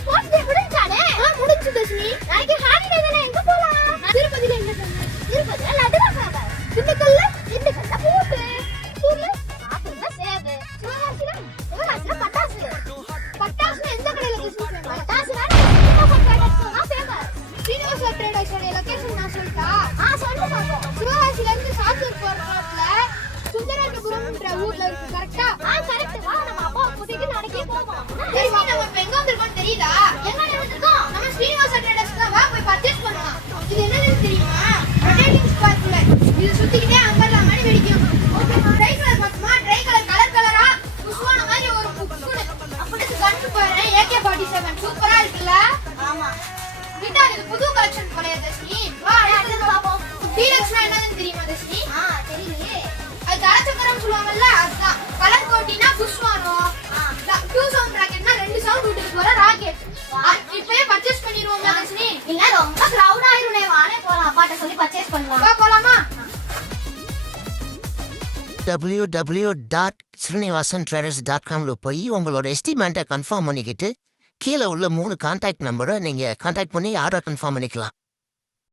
Sports day முடிஞ்சானே முடிஞ்சு தர்ஷினி நாளைக்கு holiday தானே எங்க போலாம் திருப்பதில எங்க சொன்ன திருப்பதில லட்டு வாங்குறாங்க திண்டுக்கல்ல பூட்டு ஊர்ல ஆப்பிள்ல சேவு சிவகாசில பட்டாசு எந்த கடையில கிறிஸ்மஸ் பட்டாசுனா நான் ஃபேமஸ் ஸ்ரீனிவாச ட்ரேடர்ஸோட லொகேஷன் நான் சொல்லிட்டா சொல்லு பாப்போம் சிவகாசில இருந்து சாத்தூர் போற ரோட்ல சுந்தரபுரம்ன்ற ஊர்ல இருக்கு கரெக்ட்டா கரெக்ட் வா நம்ம அப்பா கூட்டிட்டு நாளைக்கே போவோம் தெரியுமா நம்ம இப்ப எங்க வந்திருக்கோம் தெரியுதா எங்க வந்திருக்கோம் நம்ம ஸ்ரீனிவாச ட்ரேடர்ஸ் தான் வா போய் பர்ச்சேஸ் பண்ணலாம் இது என்னன்னு தெரியுமா ரொட்டேட்டிங் ஸ்பார்க்ல இது சுத்திக்கிட்டே அங்கர்ல மாதிரி வெடிக்கும் ட்ரை கலர் பாத்துமா ட்ரை கலர் கலரா புஷ்வான மாதிரி ஒரு புக்குடு அப்படியே கண்டு பாரு AK47 சூப்பரா இருக்குல்ல ஆமா விட்டா இது புது கலெக்ஷன் போலயே தர்ஷினி வா அடுத்து பாப்போம் டீலக்ஸ்னா என்னன்னு தெரியுமா தர்ஷினி தெரியலையே அது தரச்சக்கரம் சொல்லுவாங்கல்ல அதுதான் கலர் கோட்டினா புஷ்வானோ டூ சவுண்ட் ராக்கெட்னா ரெண்டு சவுண்ட் விட்டுட்டு போற ராக்கெட் இப்பவே பர்ச்சேஸ் பண்ணிடுவோம் தர்ஷினி இல்ல ரொம்ப கிரவுட் ஆயிருமே வானே போலாம் அப்பாட்ட சொல்லி பர்ச்சேஸ் பண்ணலாம் வா போலாமா www.srinivasantraders.com போய் உங்களோட எஸ்டிமேட்டை கன்ஃபார்ம் பண்ணிக்கிட்டு கீழே உள்ள 3 கான்டாக்ட் நம்பரை நீங்கள் கான்டாக்ட் பண்ணி ஆர்டர் கன்ஃபார்ம் பண்ணிக்கலாம்.